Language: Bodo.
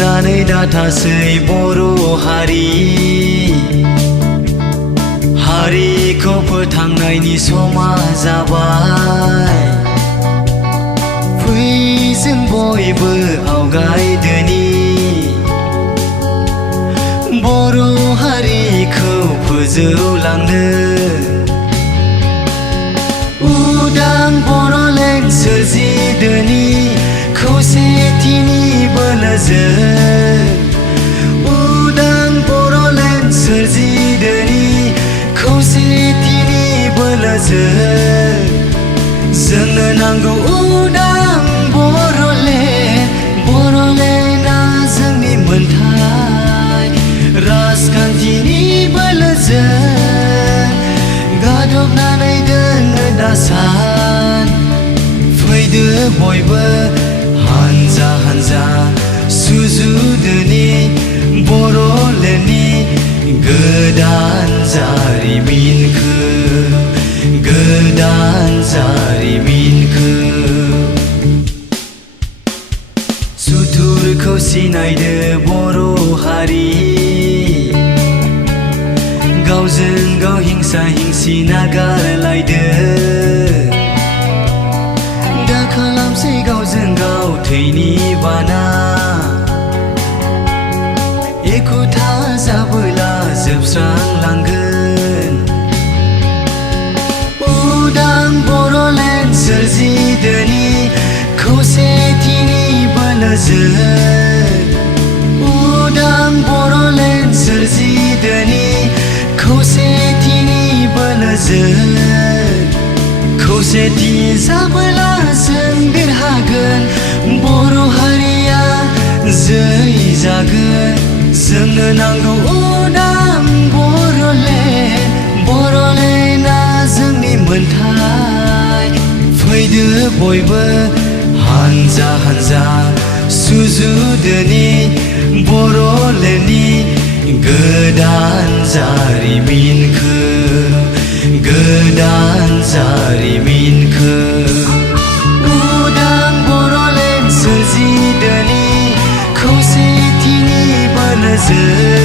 गादबनानै दाथासै बर' हारिखौ फोथांनायनि समा जाबाय। फै जों बयबो आवगायदोनि बर' हारिखौ फोजौलांनो। उदां बर'लेण्ड सोरजिदोनि खौसेथिनि बोलोजों। उदां बर'लेण्ड सोरजिदोनि खौसेथिनि बोलोजों। जोंनो नांगौ उदां बर'लेण्ड, बर'लेण्डआ जोंनि मोनथाय। राजखान्थिनि बोलोजों गादबनानै दोनो दासान। फैदो बयबो हानजा हानजा सुजुदोनि बर'लेण्डनि गोदान जारिमिनखौ, गोदान जारिमिनखौ। सुथुरखौ सिनायदो बर' हारि, गावजों गाव हिंसा हिंसि नागारलायदो। दा खालामसै गावजों गाव थैनि बाना, एखुथा जाबोला जोबस्रांलांगोन। उदां बर'लेण्ड सोरजिदोनि खौसेथिनि बोलोजों। उदां बर'लेण्ड सोरजिदोनि खौसेथिनि बोलोजों। खौसेथि जाबोला जों देरहागोन, बर' हारिया जै जागोन। जोंनो नांगौ उदां बर'लेण्ड, बर'लेण्डआ जोंनि मोनथाय। फैदो बयबो हानजा हानजा सुजुदोनि बर'लेण्डनि गोदान जारिमिनखौ, गोदान जारिमिनखौ। उदां बर'लेण्ड सोरजिदोनि खौसेथिनि बोलोजों।